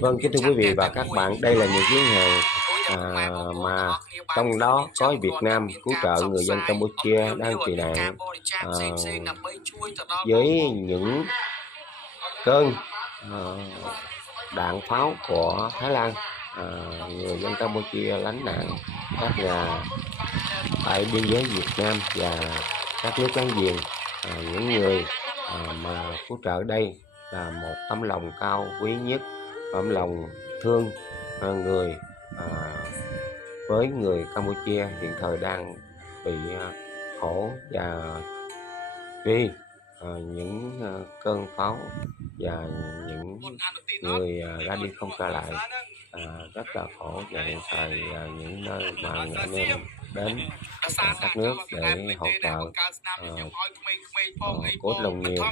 Vâng, kính thưa quý vị và các bạn, đây là những chuyến hàng mà trong đó có Việt Nam cứu trợ người dân Campuchia đang tị nạn với những cơn đạn pháo của Thái Lan. Người dân Campuchia lánh nạn các nhà tại biên giới Việt Nam và các nước láng giềng. Những người mà cứu trợ đây là một tấm lòng cao quý nhất, tấm lòng thương người với người Campuchia hiện thời đang bị khổ và vì những cơn pháo và những người ra đi không trở lại rất là khổ và hiện thời những nơi mà anh em đến các nước để hỗ trợ của lòng nhiều,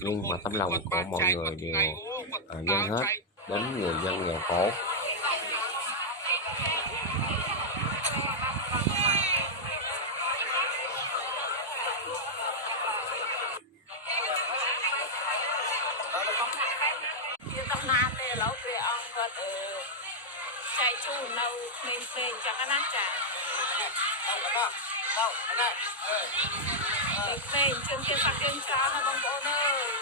nhưng mà tấm lòng của mọi người đều dâng hết đến người dân nghèo khổ. chạy chu nâu mình cho cái nát chả mình chân kia sạc chân cho nó bông bộ nơi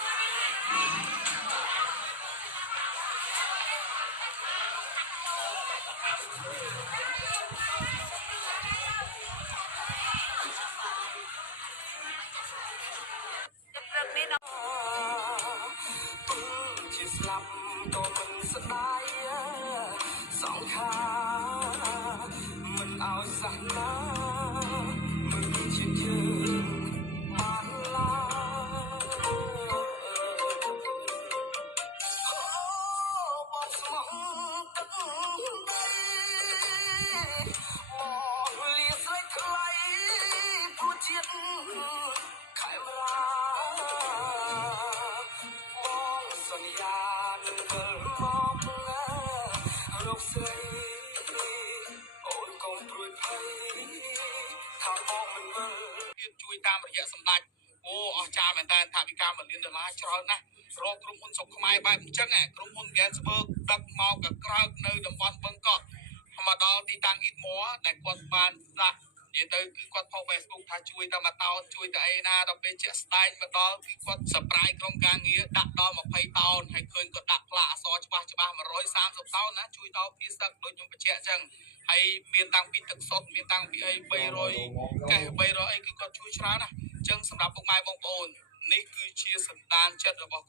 mình ao giặc ná mình chiến trường man la bom smoke cất đây mò lia sấy thayผู้chiến khai ra bomสัญญาณเกิดมองรบស្រីជួយតាមរយៈសម្ដេចអូអស្ចារ្យមែនតើថាវិការ$1 លានច្រើនណាស់រកក្រុមហ៊ុនស្រុកខ្មែរបែបអញ្ចឹងក្រុមហ៊ុន Gasberg ដឹកមកកក្រើកនៅតំបន់បឹងកក់មកដល់ទីតាំងអ៊ីតមួដែលគាត់បានស្ដាប់និយាយទៅគឺគាត់ផុស Facebook ថាជួយតែមកតោនជួយតែអីណាដល់ពេលជាក់ស្ដែងមកដល់គឺគាត់សប្រៃក្រុមការងារដាក់ដល់20តោនហើយឃើញគាត់ដាក់ផ្លាកអក្សរច្បាស់130តោនណាជួយដល់ពីសឹកដូចខ្ញុំបញ្ជាក់អញ្ចឹងហើយមានតាំងពីទឹកសុទ្ធមានតាំងពីអី300កេះ300អីគឺគាត់ជួយច្រើនណាស់អញ្ចឹងសម្រាប់ពុកម៉ែបងប្អូននេះគឺជាសន្តានចិត្តរបស់